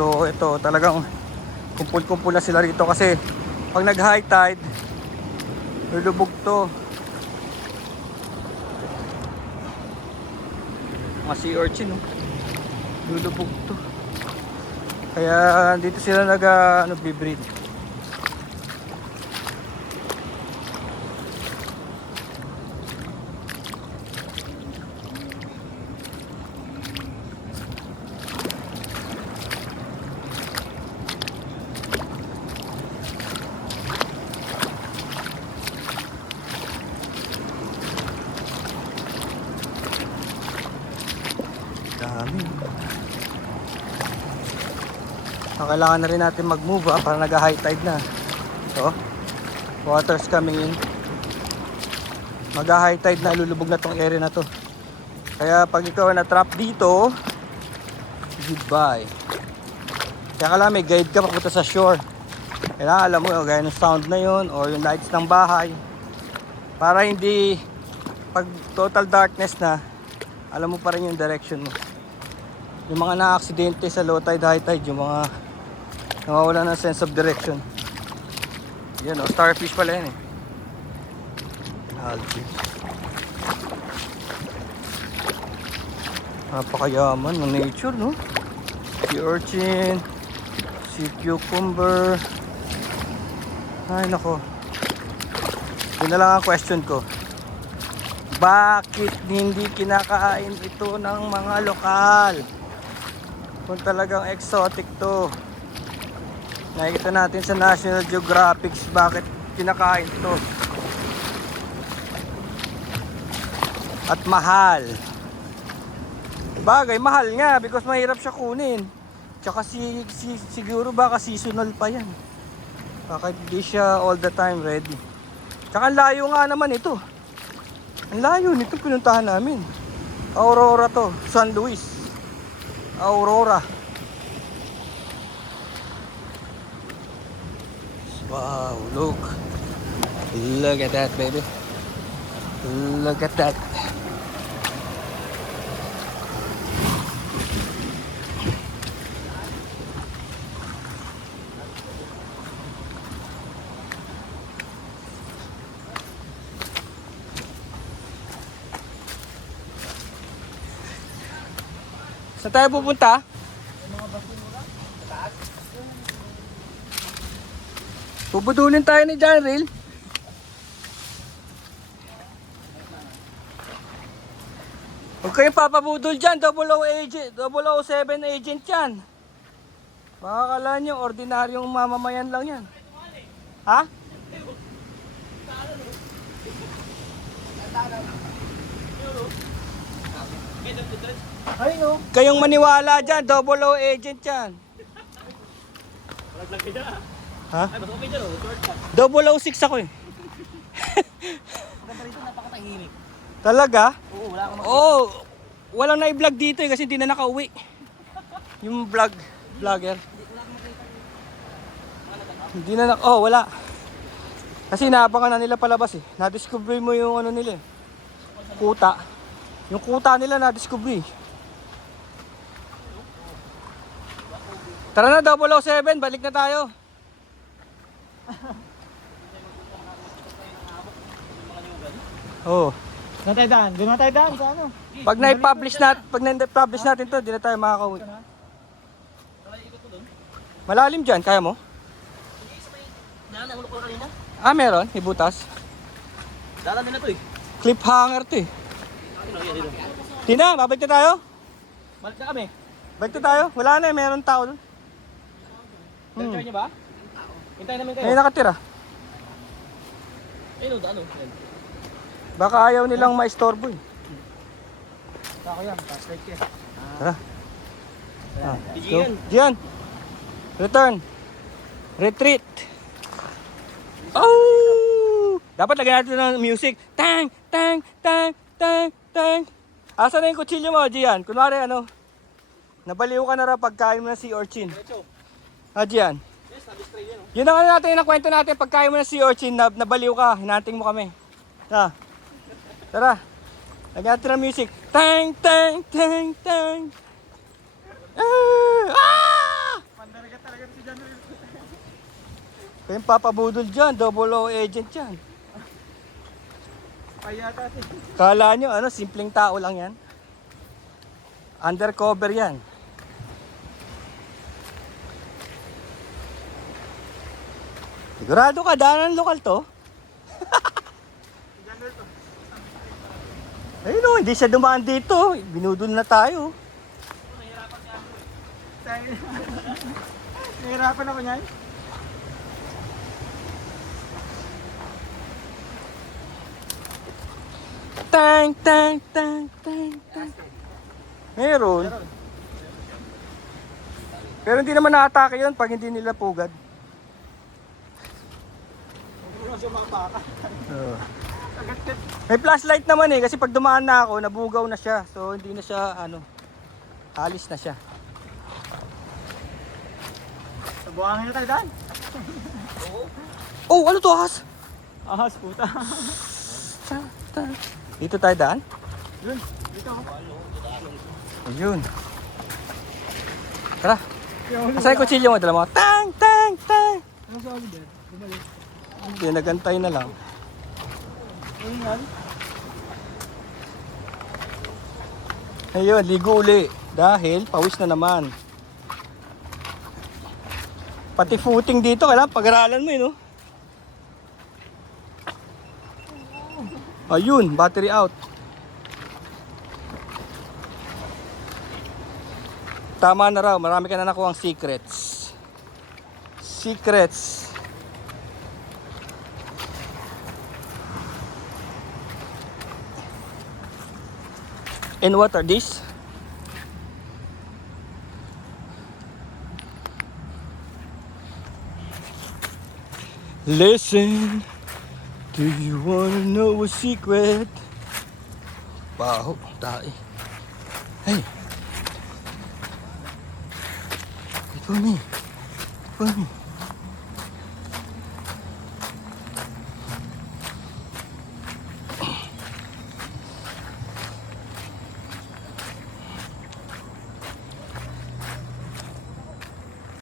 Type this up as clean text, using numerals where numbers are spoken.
So ito talagang kumpul-kumpul na sila rito kasi pag nag high tide lulubog to. Mga sea urchin, no? Lulubog to. Kaya dito sila nag-breed. Dami. Kailangan na rin natin mag-move para nag-high tide na. So, water's coming in. Mag-high tide na, lulubog na tong area na to. Kaya pag ikaw na-trap dito, goodbye. Kaya kailangan may guide ka papunta sa shore. Kailangan alam mo yung gaya ng sound na yun or yung lights ng bahay. Para hindi, pag total darkness na, alam mo pa rin yung direction mo. Yung mga na-aksidente sa low tide, high tide, yung mga nawawala ng sense of direction. Yan o, starfish pala yan eh. Algae. Napakayaman ng nature, no? Sea urchin, sea cucumber. Ay nako. Yun na lang ang question ko. Bakit hindi kinakain ito ng mga lokal? Kung talagang exotic to. Nakikita natin sa National Geographic bakit kinakain ito. At mahal. Bagay, mahal nga because mahirap siya kunin. Tsaka siguro baka seasonal pa yan. Baka hindi siya all the time ready. Tsaka layo nga naman ito. Ang layo nito pinuntahan namin. Aurora to, San Luis. Aurora. Wow, look. Look at that, baby. Look at that. Saan tayo pupunta? Pupudulin tayo ni John Rail. Huwag kayong papabudol dyan, 007 agent yan. Baka kala nyo, ordinaryong mamamayan lang yan. Ha? Ay no. Kayong maniwala dyan, 00 agent yan. Ha? 006 ako eh. Talaga? Oo, wala akong Oo, walang na-vlog dito eh kasi hindi na nakauwi. Yung vlogger. Hindi na wala. Kasi naabangan na nila palabas eh. Na-discover mo yung ano nila eh. Kuta. Yung kuta nila na-discover eh. Tara na 007, balik na tayo. Oh. Doon tayo daan. Doon tayo daan sa ano? Pag na-publish natin to, di na tayo makakauwi. Malalim dyan, kaya mo? Nahulog ko kanina. Ah, meron, ibutas. Dala din na to eh. Cliffhanger to eh. Tina, babalik na tayo? Balik na kami. Balik na tayo? Wala na eh, meron tao doon. Try niyo ba? Hintayin namin kayo. May nakatira. Ayun, ano? Baka ayaw nilang maistorbo eh. Ako yan, flashlight yan. Tara. Ah, Gian. Gian. Return. Retreat. Oh! Dapat lagyan natin ng music. Tang, tang, tang, tang, tang. Asa na yung kutsilyo mo, Gian? Kunwari ano, nabaliw ka na raw pagkain mo ng sea urchin. Ah, Gian. Yes, na-display yan. Yun ang ano natin, yung kwento natin, pagkain mo ng sea urchin, nabaliw ka, hinanting mo kami. Ah. Tara. Lagyan natin ng music. Tang, tang, tang, tang. Ah! Kaya yung papabudol dyan, double O agent dyan. Kaya tati. Kala nyo, ano, simpleng tao lang yan. Undercover yan. Sigurado ka, daanan lokal to. Ayun o, hindi siya dumaan dito. Binudol na tayo. Nahirapan ako niyan. Tang, tang, tang, tang, tang. Meron. Pero hindi naman na-atake yun pag hindi nila pugad. Hindi ko siya makapaka. Agad-agad. May flashlight naman eh, kasi pag dumaan na ako, nabugaw na siya. So hindi na siya, alis na siya. Sa buhangin na tayo daan. Oh, ano to, ahas? Ahas puta. Dito tayo daan? Yun, dito ako. Ayun. Tara. Asa yung kutsilyo mo? Dala mo? Tang, tang, tang. Ano sa ulit din? Bumalik. Hindi, nagantay na lang. Ano yan? Ayun, ligo uli. Dahil pawis na naman. Pati footing dito, kailangan pag-aralan mo no? Ayun, battery out. Tama na raw, marami ka na nakuha ang secrets. Secrets. And what are these? Listen, do you wanna know a secret? Baho, tae. Hey. Wait for me. Wait for me.